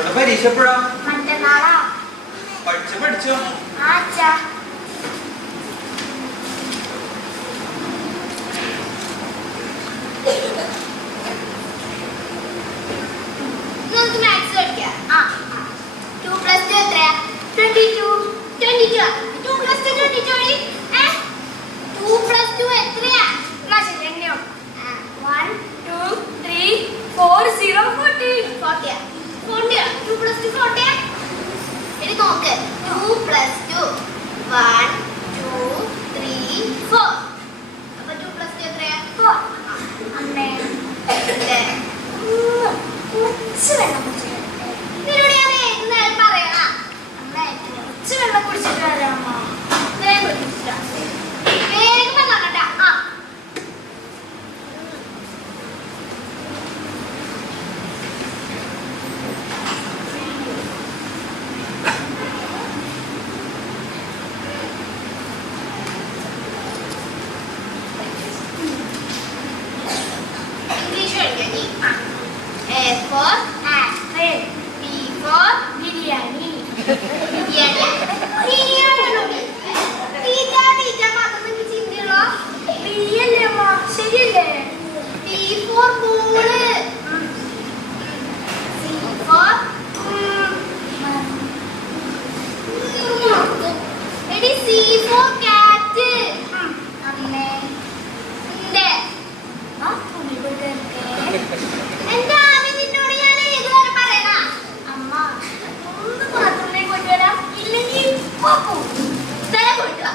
മോളുടെ പരീക്ഷ എപ്പോഴാ? മറ്റന്നാളാ. പഠിച്ചോ? ആച്ചാ. നമുക്ക് മാത്സ് പഠിക്കാം. 2 + 2 എത്രയാ? 22. 22 2 + 2 22. 2 + 2 എത്രയാ? മാഷ് എണ്ണയോ? 1 2 3 4 0 40. 40 2 + 2 40. ഇനി നോക്ക്. 2 + 2 1 2 3 4. അപ്പോൾ 2 + 2 എത്രയാ? 4. അമ്മേ കുറച്ച് വെള്ളം കുടിച്ചിട്ട് നിന്നോട് ഞാൻ ഏത് നേരം പറയണ അമ്മേ കുറച്ച് വെള്ളം കുടിച്ചിട്ട് വരാം അമ്മ. വേഗം കുടിച്ചിട്ടാ വേഗം വെള്ളം കണ്ട. ഇംഗ്ലീഷ് പഠിക്കാം നീ. A for apple. B for biryani. Biryani. Biryani. Pizza മാത്രം എനിക്ക് ചിന്തയുള്ളോ? B അല്ലേ അമ്മ? ശരിയല്ലേ? B for ball. C for എടി C for cat. അമ്മേ ഇന്റെ തുണി പോയിട്ട് എന്താ നിന്നോട് ഞാൻ ഇതുവരെ പറയണ അമ്മ ഒന്ന് ബാത്റൂമിലേക്ക് പോയിട്ട് വരാം. ഇല്ലെങ്കിൽ പോയിട്ട് വാ.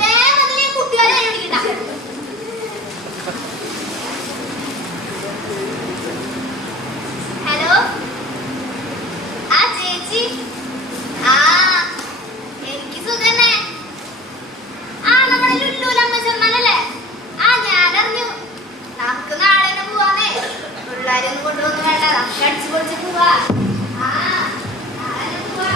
വേഗം അതിലെ കുട്ടികളെ വിളിക്കണ്ട. ഹലോ ആ ചേച്ചി. എനിക്ക് സുഖന്നെ. നമ്മുടെ ലുല്ലൂലമ്മ ചെന്നാലല്ലേ? ഞാനറിഞ്ഞു. നമുക്ക് നാളെ തന്നെ പോവാന്നേ. പിള്ളേരൊന്നും കൊണ്ടുവന്ന് വേണ്ട. നമുക്ക് അടിച്ചു പൊളിച്ച് പോവാ. നാളെ പോവാ.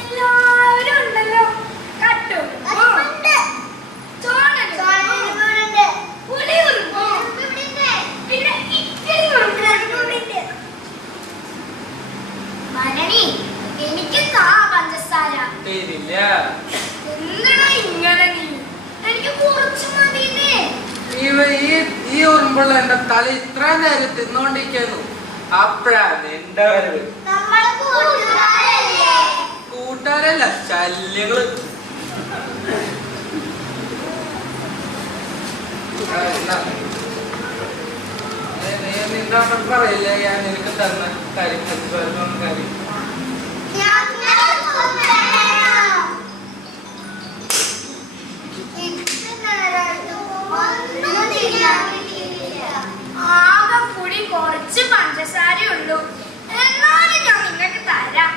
എല്ലാവരും ഉണ്ടല്ലോ. കട്ടും മരണി എനിക്ക് പഞ്ചസാര എന്താണ് ഇങ്ങനെ? നീ എനിക്ക് കുറച്ച് മതിന്നേ. ഈ ഓർമ്മയുള്ള എന്റെ തല ഇത്ര നേരം തിന്നോണ്ടിരിക്കുന്നു. അപ്പഴാണ് എന്റെ വരവ്. കൂട്ടുകാരല്ല, ശല്യങ്ങള്. നിന്റെ പറയില്ല ഞാൻ എനിക്ക് തന്ന കാര്യം കാര്യം. ആകെ കൂടി കുറച്ച് പഞ്ചസാരയുള്ളൂ. എന്നാലും ഞാൻ നിങ്ങൾക്ക് തരാം.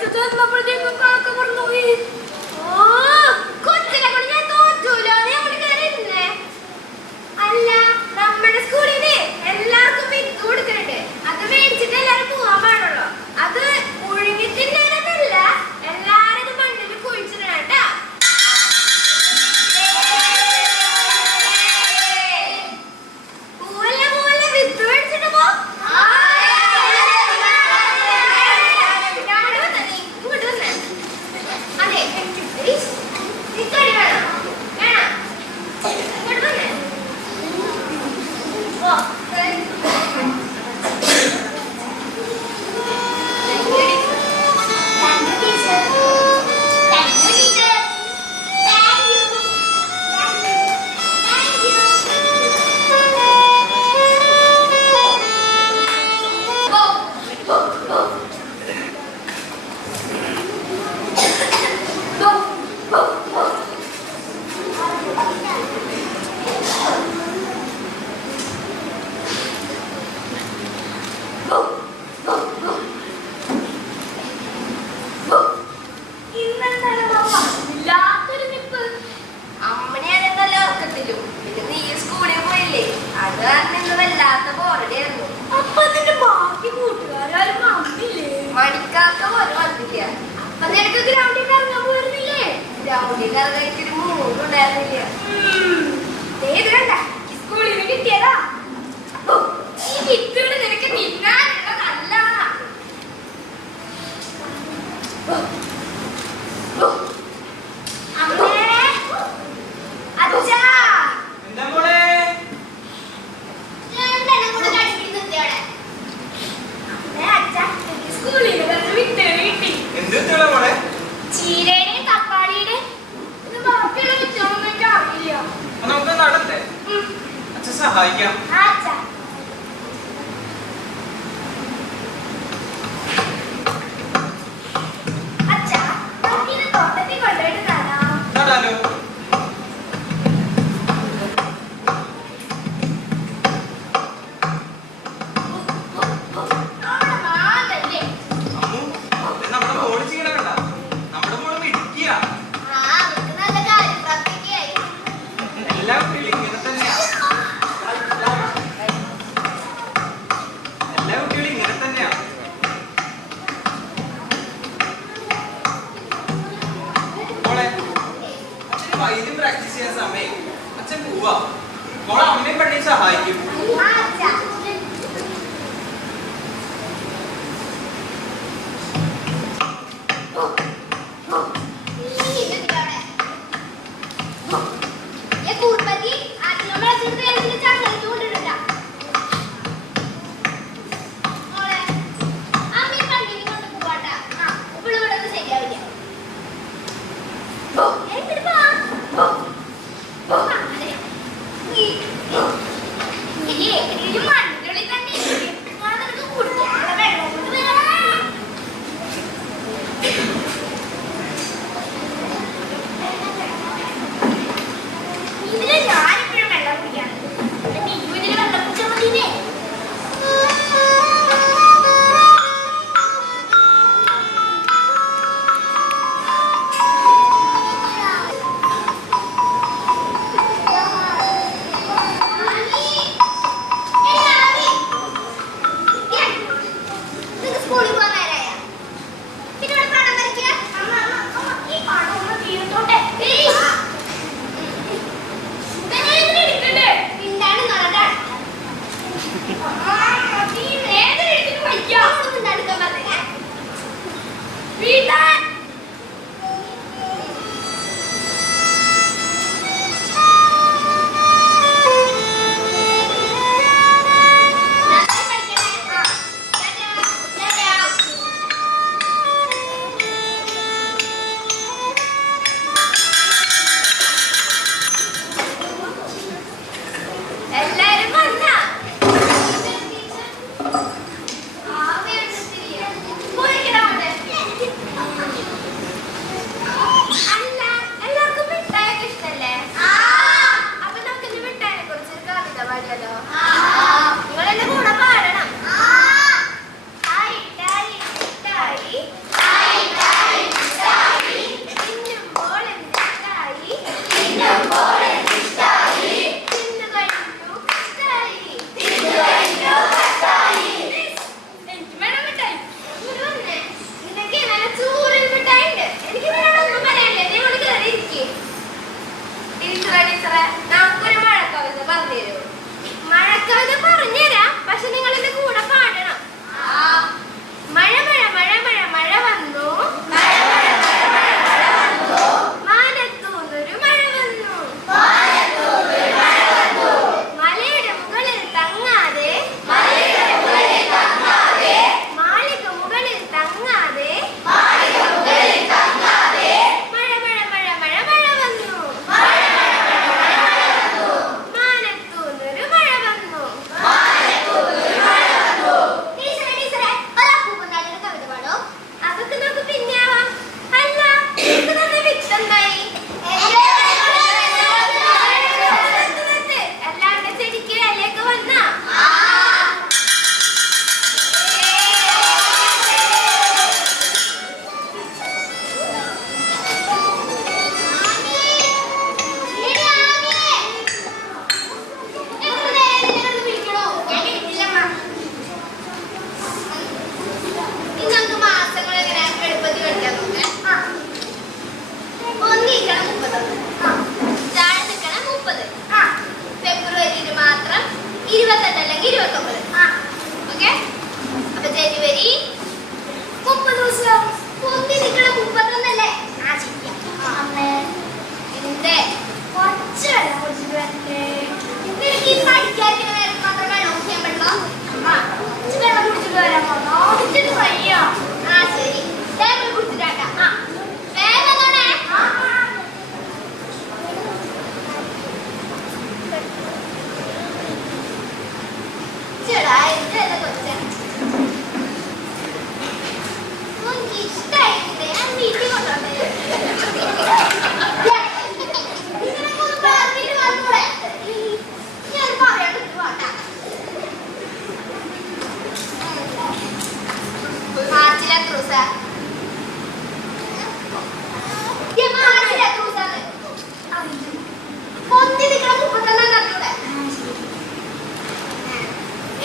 പഠിച്ചു ചേർന്നപ്പോഴത്തേക്കും കാക്ക പറഞ്ഞുപോയി. ഓ കൊച്ചിനെ കൊണ്ട് ഞാൻ തോറ്റൂലോ. നീ അങ്ങോട്ട് കയറിയിരുന്നേ. അല്ല നമ്മുടെ സ്കൂളിന് എല്ലാവർക്കും വിത്ത് കൊടുക്കുന്നുണ്ട്. അത് മേടിച്ചിട്ട് എല്ലാരും പോവാൻ പാടുള്ളൂ. അത് ഒഴുങ്ങി തിന്നാനല്ല, എല്ലാരും ഇത് മണ്ണിൽ കുഴിച്ചിട്ടാ. പൂവല്ല പൂവല്ല വിത്ത് മേടിച്ചിട്ട് പോ. ഇങ്ങോട്ട് വന്നേ. അതെ ഇക്കടി വേണം വേണം. ഇങ്ങോട്ട് വന്നേ. ഓ മണിക്കാക്ക പോലെ വന്നില്ല. അപ്പൊ നിനക്ക് ഗ്രൗണ്ടിൽ കറങ്ങാൻ പോയിരുന്നില്ലേ? ഗ്രൗണ്ടിൽ കറങ്ങാൻ എനിക്കൊരു മൂടുണ്ടായിരുന്നില്ല. ഏത് കണ്ട സ്കൂളിൽ നിന്ന് കിട്ടിയതാ. ഈ വിത്തുകൾ നിനക്ക് തിന്നാനുള്ള നല്ലതാ. അമ്മേ അച്ഛാ എന്താ മോളെ? ചീരയുടെയും തക്കാളിയുടെയും ബാക്കിയുള്ള വിറ്റൊന്നും എനിക്ക് അറിയില്ല. നമുക്ക് നടണ്ടേ? അച്ഛൻ സഹായിക്കാം. അച്ഛാ നമുക്കിത് തോട്ടത്തിൽ കൊണ്ടുപോയിട്ട് നടാം. നടാലോ. വൈദ്യം പ്രാക്ടീസ് ചെയ്യാൻ സമയം അച്ഛൻ പോവാ. മോളെ അമ്മയും പെണ്ണി സഹായിക്കും. Yeah. 28 അല്ലെങ്കിൽ 29. ഓക്കെ, അപ്പൊ ജനുവരി 30 ദിവസം. പൊന്തി നിൽക്കണ 31 അല്ലേ? ശരിയാ. അമ്മേ എന്തേ കുറച്ച് വെള്ളം കുടിച്ചിട്ട് വരട്ടെ. എനിക്ക് പഠിക്കാൻ നേരം മാത്രം വെള്ളം കുടിക്കാൻ പറ്റില്ല. അമ്മ കുറച്ച് വെള്ളം കുടിച്ചിട്ട് വരാൻ പറഞ്ഞോ. കുടിച്ചിട്ട് വയ്യ. ശരി, വേഗം കുടിച്ചിട്ടാ. വേഗം തന്നെ. ചേടാ എന്തല്ല കൊച്ചേ, ഇഷ്ടായില്ലേ? ഞാൻ വീട്ടിൽ കൊണ്ടുവന്നേ. ഞാൻ പറയാൻ വേണ്ട. മാർച്ചിലെ ക്രൂസ പൊന്തി നിൽക്കണം 31 തന്നൂടെ.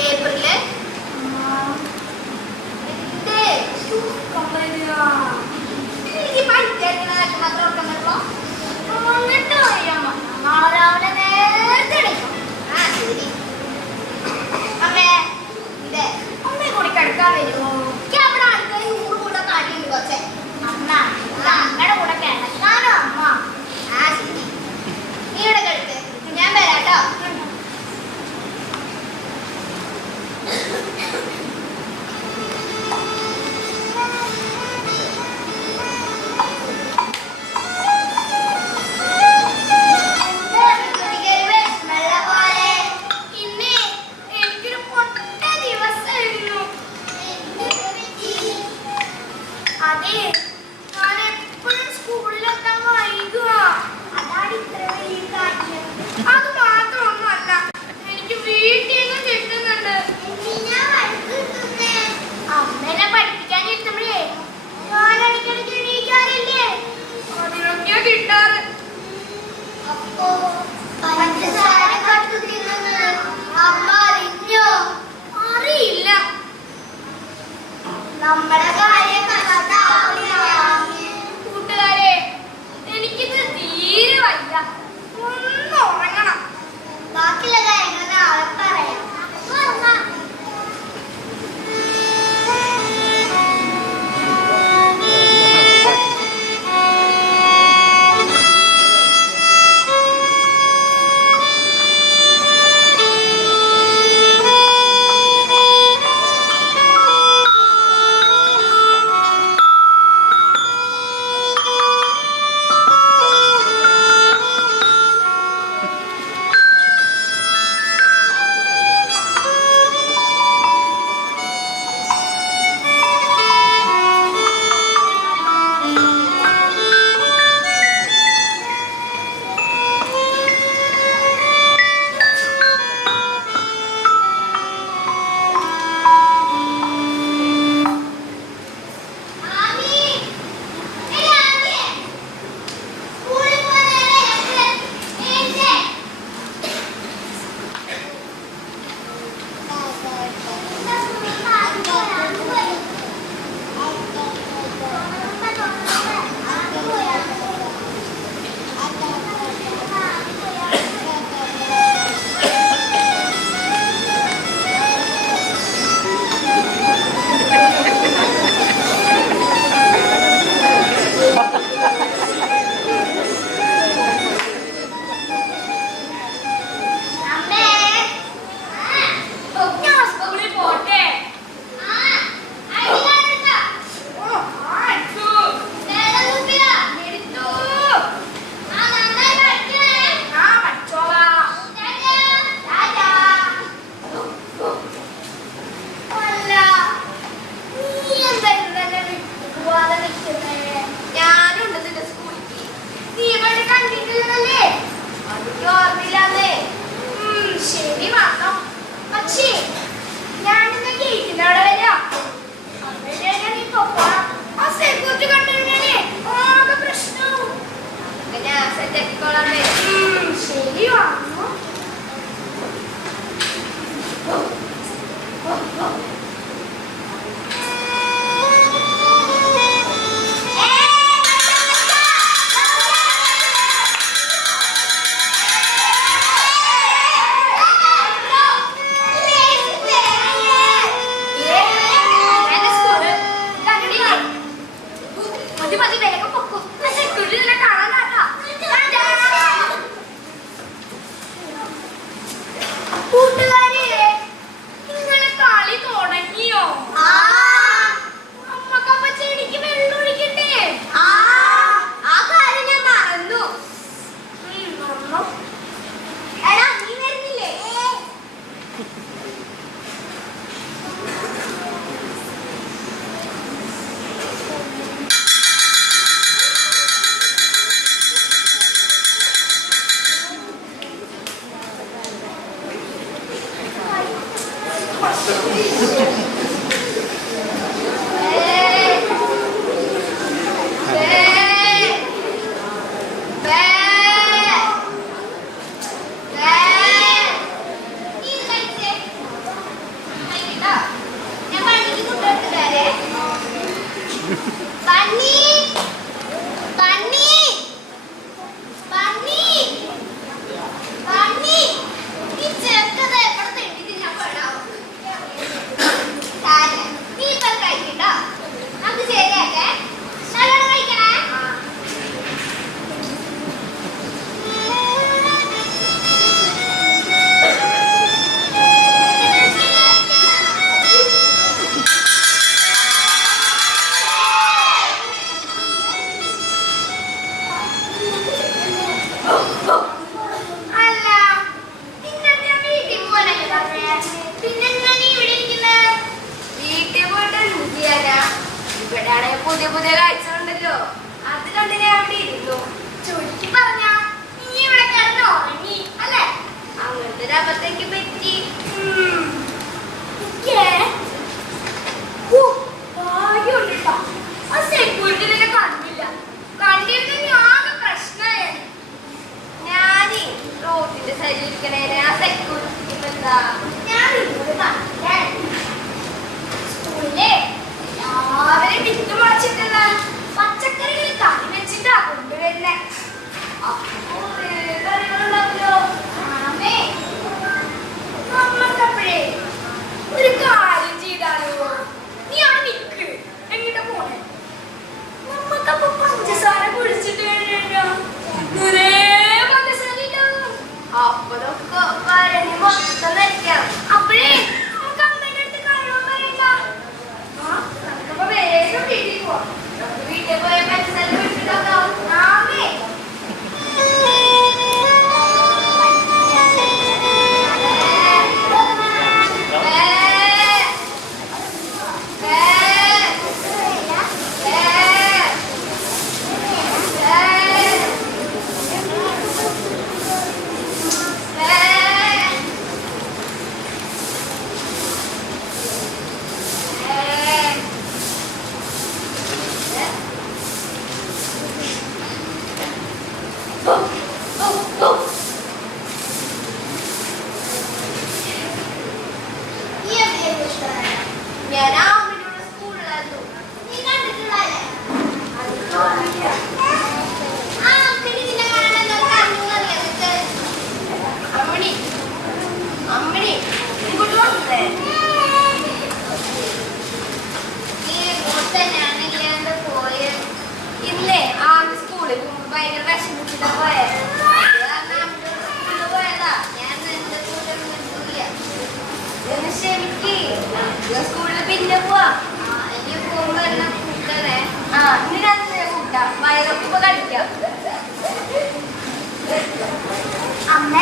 ഏപ്രില് എനിക്ക് പഠിച്ചേക്കുന്നതൊക്കെ മാത്രം ഓർക്കാൻ പറ്റുമോ? എന്നിട്ട് അറിയാമോ നാളെ രാവിലെ നേരത്തെ എടുക്കും. ശരി അമ്മേ, ഇതേ അമ്മയെ കൂടി കിടക്കാൻ വരുമോ? അവിടെ ആൾക്കാർ 100 കൂടെ കാട്ടിയുണ്ട് കൊച്ചേ. അമ്മ അമ്മയുടെ കൂടെ കിടക്കാനോ അമ്മ? ശരി, നീ ഇവിടെ കിടക്ക്, ഞാൻ വരാട്ടോ. നമ്മുടെ കാര്യം കൂട്ടുകാരെ, എനിക്കിത് തീരെ വയ്യ. ഒന്ന് ഉറങ്ങണം. ബാക്കിയുള്ള കാര്യങ്ങൾ നാളെ പറയാം. ബണ്ണി ബണ്ണി ബണ്ണി ബണ്ണി ഈ ചെറുക്കത് എവിടെ തെണ്ടിട്ട് ഞാൻ പെടാവും. നീ ഇപ്പൊ കഴിക്കട്ടോ, നമുക്ക് ശരിയാക്കേ. നല്ലോണം കഴിക്കണേ. പുതിയ പുതിയ കാഴ്ചകളുണ്ടല്ലോ, അത് കണ്ട് ഞാൻ അവിടെ ഇരുന്നു. ചുരുക്കി പറഞ്ഞാ നീ ഇവിടെ കിടന്ന് ഉറങ്ങി അല്ലേ? അങ്ങനത്തെ ഒരു അബദ്ധക്ക് പറ്റി. സെക്യൂരിറ്റിനെ കണ്ടില്ല, കണ്ടിരുന്ന ഞാൻ പ്രശ്നമായി. ഞാനേ റോഡിന്റെ സൈഡിൽ ഇരിക്കണേനെ ആ സെക്യൂരിറ്റി എന്താ ഞാൻ നിന്നോട് കണ്ടേ സ്കൂളിലെ എല്ലാവരും വിട്ടുമുളച്ചിട്ടുള്ള പച്ചക്കറികൾ കറി വെച്ചിട്ടാ കൊണ്ടുവരുന്നേ. അപ്പോ കറികളുണ്ടാവല്ലോ. ആമേ, നമ്മൾക്കപ്പോഴേ ഒരു കാര്യം ചെയ്താലോ? നീ അവിടെ നിൽക്ക്, എങ്ങോട്ടാ പോണേ? നമ്മക്കപ്പൊ പഞ്ചസാര കുടിച്ചിട്ട് കഴിഞ്ഞാ നിറേ പഞ്ചസാര ഉണ്ടാവും. അപ്പതൊക്കെ വരണി മൊത്തം നരിക്കാം. അപ്പോഴേ നമുക്ക് അമ്മേന്റെ അടുത്ത് കഴിയാൻ പറയണ്ട. നമുക്കപ്പോ വേഗം വീട്ടിൽ പോവാം. നമുക്ക് വീട്ടിൽ പോയ പഞ്ചസാര കുടിച്ചിട്ടുണ്ടാവും. ആമേ, നീ എവിടെയായിരുന്നു ഇഷ്ടമായ? ഞാൻ ആ അമ്മയുടെ സ്കൂളിലായിരുന്നു. നീ കണ്ടിട്ടുള്ളതല്ലേ? ആ അമ്മേനെ നിന്നെ കാണാൻ എന്താ കണ്ണൂന്നറിയാ? അമ്മണി അമ്മണി ഇങ്ങോട്ട് വന്നേ. നീ ഇങ്ങോട്ട് ഞാനില്ലാണ്ട് പോയത്. ഇല്ലേ ആ സ്കൂളിൽ പോകുമ്പോ ഭയങ്കര വിഷമിച്ചിട്ടാ പോയത്. സ്കൂളിൽ പോയതാ. ഞാൻ നിന്റെ കൂടെ മിണ്ടൂല. ഒന്ന് ക്ഷമിക്ക്. സ്കൂളിൽ പിന്നെ പോവാ. ഇനി പോകുമ്പോ എല്ലാം കൂട്ടണേ. ആ ഇനി രണ്ടേ കൂട്ടാം. വയറൊക്കെ ഇപ്പൊ കഴിക്കാം. അമ്മ,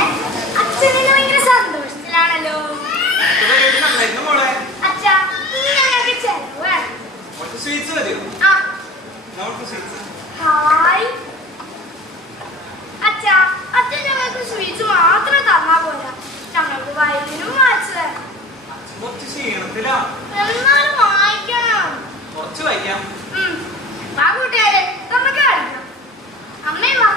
അച്ഛനെ ഭയങ്കര സന്തോഷത്തിലാണല്ലോ. അച്ഛാ, ഇനി ഞങ്ങൾക്ക് ചെലവ് വേണം. ആ, ഹായ്. അച്ഛാ, അച്ഛൻ ഞങ്ങൾക്ക് സ്വീറ്റ്സ് മാത്രം തന്നാ പോരാ, ഞങ്ങൾക്ക് വയലിനും വായിച്ചു തരാം. എന്നാലും വായിക്കണം. വാ കൂട്ടുകാരെ, നമുക്ക് കളിക്കാം. അമ്മേ വാ.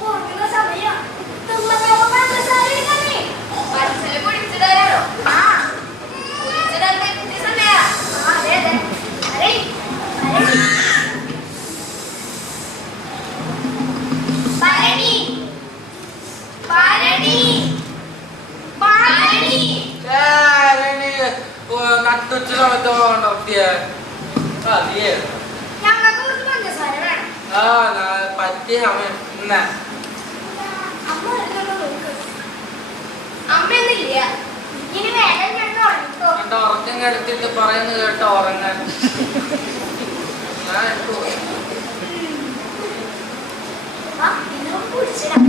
പോകുന്ന സമയം തുമ്മക്കപ്പ പഞ്ചസാര എടുക്കണേ. പഞ്ചസാര കുടിച്ചിടാനോ? ആ, കുടിച്ചിടാൻ പറ്റിയ സമയാ. അതെ അതെ. അരേ ഭരണി ഭരണി ഭരണി. നട്ടുച്ച സമയത്ത് പോകണ്ടേ? അതെ, ഞങ്ങൾക്ക് കുറച്ച് പഞ്ചസാര വേണം. ആ പറ്റിയ സമയം എന്നാ അമ്മ വരുന്നുണ്ടോ നോക്ക്. അമ്മയൊന്നുമില്ല. ഇനി വേഗം ഞാൻ ഉറങ്ങിക്കോ. എന്റെ ഉറക്കം കെടുത്തിട്ട് പറയുന്നത് കേട്ടോ ഉറങ്ങാൻ. ഞാൻ എടുത്തു പോയി. ആ, ഇത് കുടിച്ചിടാം.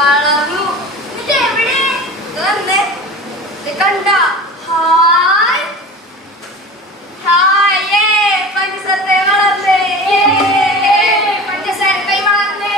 വളർന്നു. എന്നിട്ട് എവിടെ? ഇത് വന്നേ. ഇത് കണ്ടോ? ഹായ് ഹായ് പഞ്ചസാര വളർന്നേ. പഞ്ചസാര കൈ വളർന്നേ.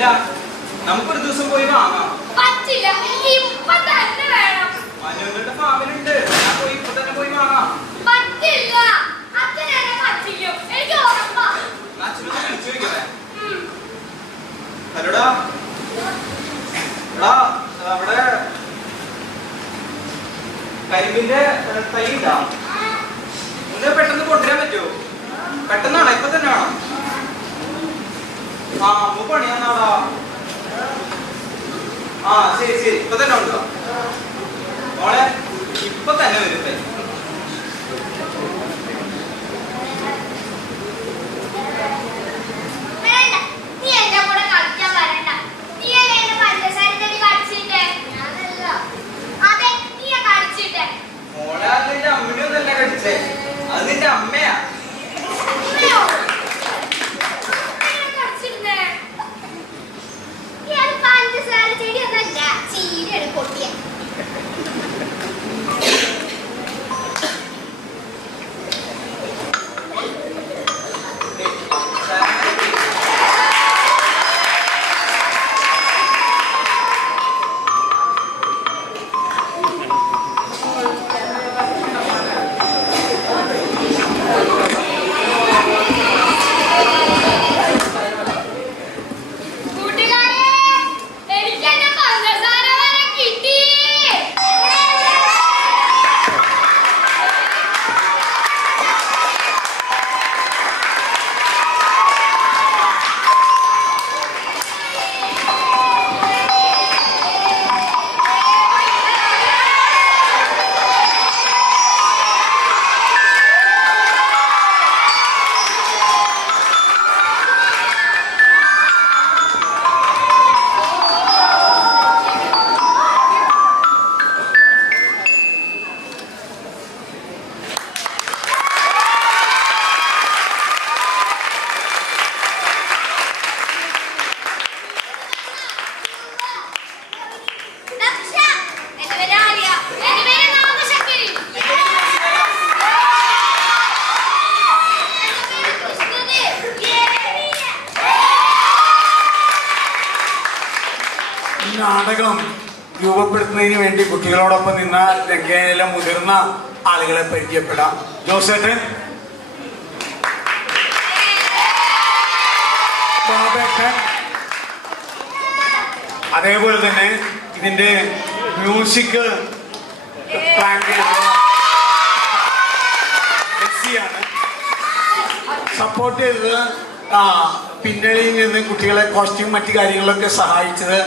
ഇല്ല, നമുക്കൊരു ദിവസം പോയി വാങ്ങാം. പറ്റില്ല, ഇപ്പൊ തന്നെ വേണം. മനുവിന്റെ ഫാമിലുണ്ട്, ഞാൻ പോയി ഇപ്പൊ തന്നെ പോയി വാങ്ങാം. പറ്റില്ല, അച്ഛൻ എന്നെ പറ്റിക്കും, എനിക്ക് ഉറപ്പാ. അച്ഛനൊന്ന് വിളിച്ചു ചോദിക്കണേ. ഹലോടാ, എടാ അവിടെ കരിമ്പിന്റെ തൈ ഉണ്ടാ? ഒന്ന് പെട്ടെന്ന് കൊണ്ടുവരാൻ പറ്റുമോ? പെട്ടെന്നാണോ? ഇപ്പൊ തന്നെ ആണോ? ആ അമ്മ പണിയാന്നാടാ. ആ ശരി ശരി, ഇപ്പൊ തന്നെ ഉണ്ടോ മോളെ? ഇപ്പൊ തന്നെ വരും. വേണ്ട, നീ എന്റെ കൂടെ കളിക്കാൻ വരണ്ട. നീ എന്നെ പഞ്ചസാര ചെടി കടിച്ചിട്ടേ. അതെ, നീ കടിച്ചിട്ടേ. മോളെ അത് നിന്റെ അമ്മയൊന്നല്ല കടിച്ചേ, അത് നിന്റെ അമ്മയാ. അമ്മയോ? എന്നെ കടിച്ചിരുന്നേ. നീ അത് പഞ്ചസാര ചെടി ഒന്നല്ല, ചീരയാണ് പൊട്ടിയ. കൂട്ടുകാരെ, എനിക്ക് എന്റെ പഞ്ചസാര വരെ കിട്ടി. ദക്ഷ, എന്റെ പേര് ആര്യ, എന്റെ പേര് നാഗശങ്കരി. ഈ നാടകം രൂപപ്പെടുത്തുന്നതിന് വേണ്ടി കുട്ടികളോടൊപ്പം നിന്ന രംഗയിലെ മുതിർന്ന ആളുകളെ പരിചയപ്പെടാം. ജോസേട്ടൻ, ബാബേട്ടൻ, അതേപോലെ തന്നെ ഇതിന്റെ മ്യൂസിക് പ്ലാൻ ചെയ്തത് മെസ്സിയാണ്. സപ്പോർട്ട് ചെയ്തത് പിന്നണിയിൽ നിന്ന് കുട്ടികളെ കോസ്റ്റ്യൂം മറ്റു കാര്യങ്ങളൊക്കെ സഹായിച്ചത്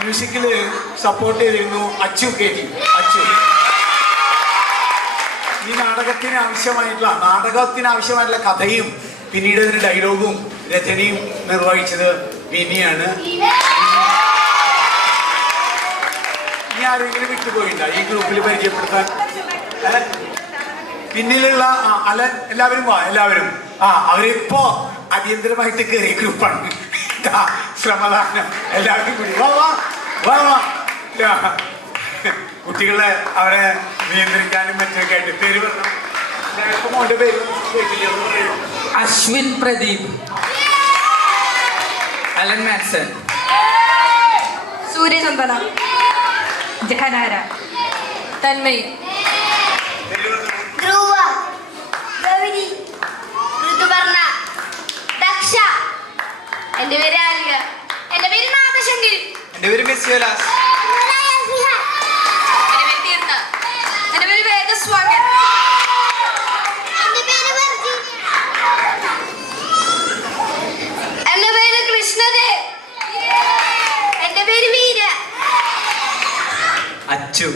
മ്യൂസിക്കില് സപ്പോർട്ട് ചെയ്തിരുന്നു അച്ചു കെ ജി. അച്ചു ഈ നാടകത്തിന് ആവശ്യമായിട്ടുള്ള കഥയും പിന്നീട് അതിന് ഡയലോഗും രചനയും നിർവഹിച്ചത് വിനിയാണ്. ഇനി ആരെങ്കിലും വിട്ടുപോയില്ല ഈ ഗ്രൂപ്പിൽ പരിചയപ്പെടുത്താൻ? പിന്നിലുള്ള അലൻ, എല്ലാവരും വാ, എല്ലാവരും. അവരിപ്പോ അടിയന്തരമായിട്ട് കയറിയ ഗ്രൂപ്പാണ്. ശ്രമദാനം എല്ലാവരും കൂടി വാ വാ വാ വാ. കുട്ടികളെ അവരെ നിയന്ത്രിക്കാനും മറ്റൊക്കെ ആയിട്ട് പേര് പറഞ്ഞു. മോന്റെ പേര് അശ്വിൻ പ്രദീപ്, അലൻ മാക്സൺ, സൂര്യചന്ദന, ജഹനാര, തന്മയി, ധ്രുവ, ഗൗരി, ഋതുപർണ, ദക്ഷ. എന്റെ പേര് ആര്യ, എന്റെ പേര് നാഗശങ്കരി, എന്റെ പേര് മെസ്സിയോലാസ്, എന്റെ പേര് തീർന്ന, എന്റെ പേര് വേദസ്വാഗൻ, എന്റെ പേര് വർജീനിയ. എന്റെ പേര് കൃഷ്ണദേവ്, എന്റെ പേര് വീര, അച്ചു.